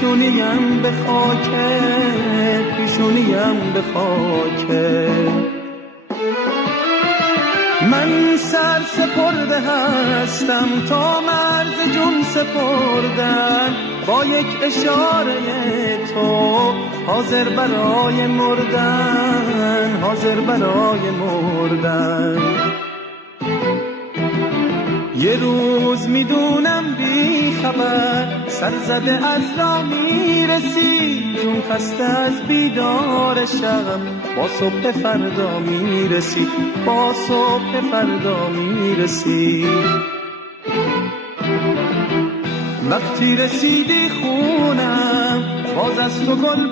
پیشونیم به خاکت، پیشونیم به خاکت. من سر سپرده هستم تا مرز جون سپردن، با یک اشاره تو حاضر برای مردن، حاضر برای مردن. یه روز میدونم بی خبر سر زده از راه میرسی، چون خسته از بیدار شب با صبح فردا میرسی، با صبح فردا میرسی. وقتی رسیدی خونم باز از تو گل